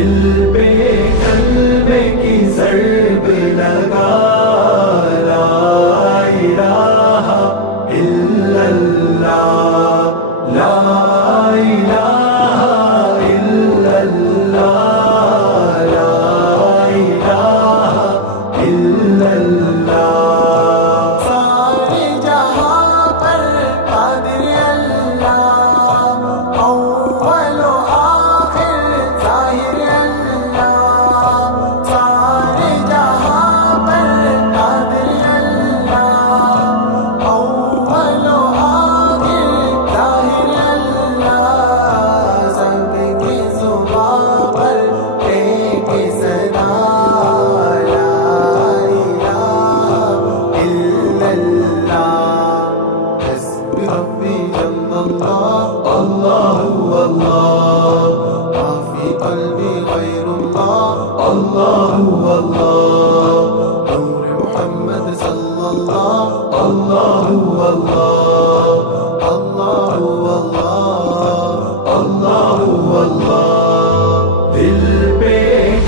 دل پہ کلمے کی ضرب لگا، لا الہ الا اللہ، لا الہ الا اللہ، لا الہ الا اللہ۔ سارے جہاں پر قادر اللہ، اول و آخر ظاہر اللہ۔ سارے جہاں پر قادر اللہ، اول و آخر ظاہر اللہ۔ سب کی زبان پر ایک صدا، لا الہ الا اللہ۔ حسبی ربی جل اللہ، اللہ اللہ، ما فی قلبی غیر اللہ، اللہ اللہ، نور محمد صلی اللہ، اللہ اللہ، اللہ اللہ، اللہ اللہ۔ دل پہ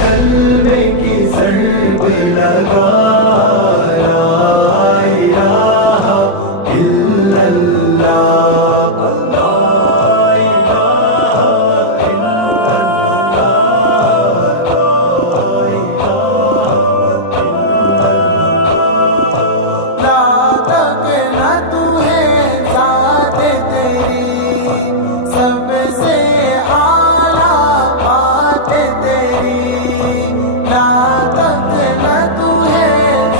کلمے کی ضرب لگا، لا الہ الا اللہ، لا الہ الا اللہ، لا تک نہ تو ہے ذات تیری، سب سے اعلیٰ بات تیری۔ لا تک نہ تو ہے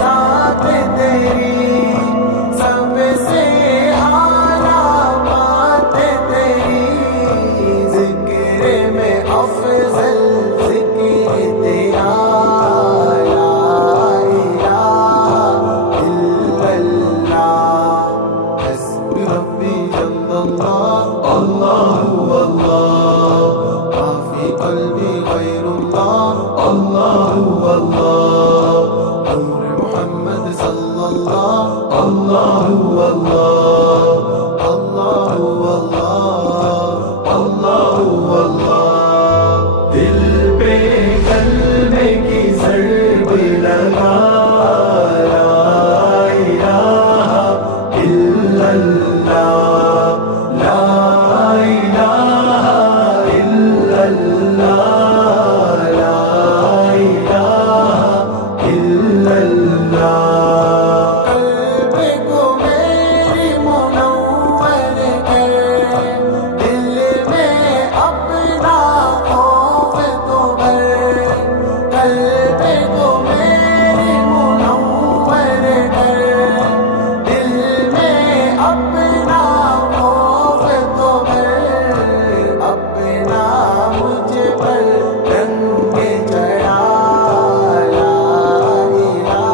ذات تیری، سب سے اعلیٰ بات تیری۔ ذکر میں افضل ذکر تیرا، لا الہ الا اللہ۔ حسبی ربی جل اللہ، اللہ اللہ، ما فی قلبی غیر اللہ، اللہ اللہ، نور محمد صلی اللہ، اللہ اللہ، اللہ اللہ، اللہ اللہ۔ دل پہ کلمے کی ضرب لگا، لا الہ الا اللہ، لا الہ الا اللہ، لا الہ الا اللہ۔ قلب کو میری منور کر، دل میں اپنا خوف تو بھر۔ قلب کو میری منور کر، دل میں اپنا خوف تو بھر۔ اپنا مجھ پر رنگ چڑھا، لا الہ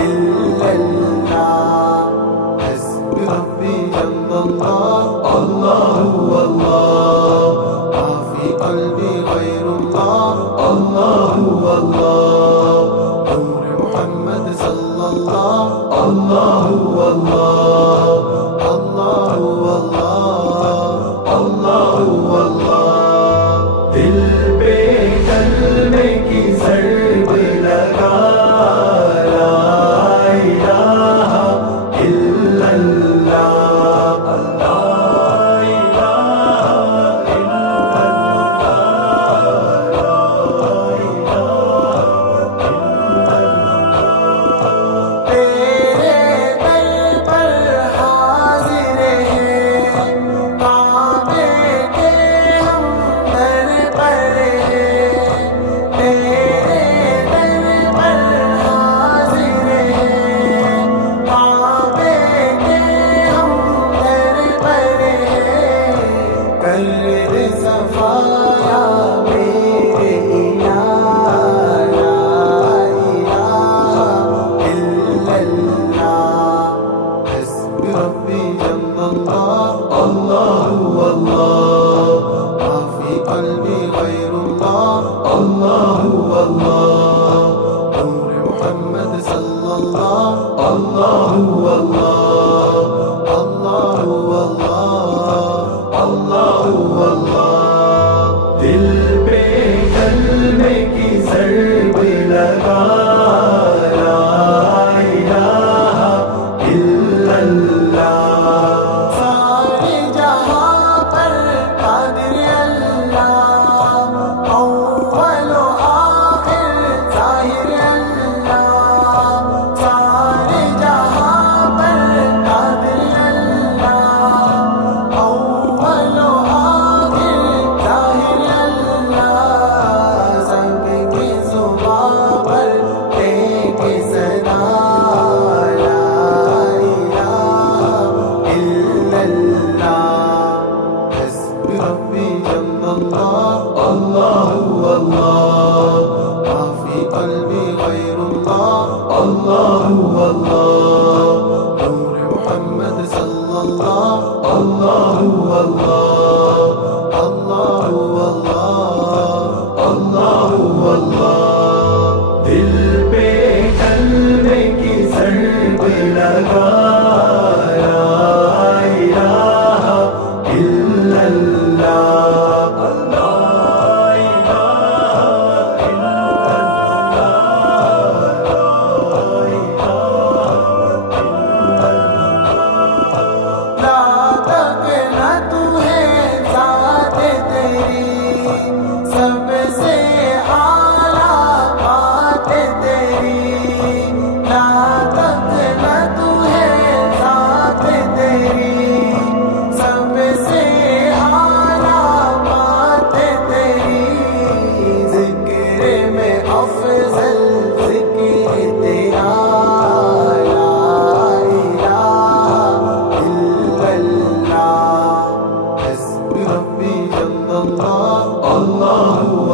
الا اللہ۔ حسبی ربی جل اللہ، اللہ اللہ، ما فی قلبی غیر اللہ، اللہ اللہ، نور محمد صلی اللہ، اللہ اللہ، اللہ اللہ، اللہ اللہ۔ دل پہ کلمے کی ضرب لگا، لا الہ الا اللہ، لا الہ الا اللہ، لا الہ تیرے در پر حاضر ہیں، کعبے کے ہم در پر ہیں۔ تیرے در پر حاضر ہیں، کعبے کے ہم در پر ہیں۔ کر دے صفایا میرے الہ، لا الہ الا اللہ۔ حسبی ربی جل اللہ، اللہ اللہ، ما فی قلبی غیر اللہ، اللہ اللہ، نور محمد صلی اللہ، اللہ اللہ، اللہ اللہ، اللہ اللہ۔ دل پہ لگا لا الہ الا اللہ سارے جہاں پر قادر اللہ اول و آخر ظاہر اللہ سارے جہاں پر قادر اللہ اول و آخر ظاہر اللہ سب کی زبان پر ایک صدا لا الہ الا اللہ حسبی ربی جل اللہ اللہ اللہ ما فی قلبی غیر اللہ اللہ اللہ نور محمد صلی اللہ اللہ اللہ اللہ اللہ دل پہ کلمے کی ضرب لگا لا الہ الا اللہ لا الہ الا لا تک نہ تو ہے ذات تیری سب سے اعلیٰ بات تیری لا تک نہ تو ہے ذات تیری سب سے اعلیٰ بات تیری ذکر میں افضل ذکر تیرا لا الہ الا اللہ حسبی ربی جل اللہ اللہ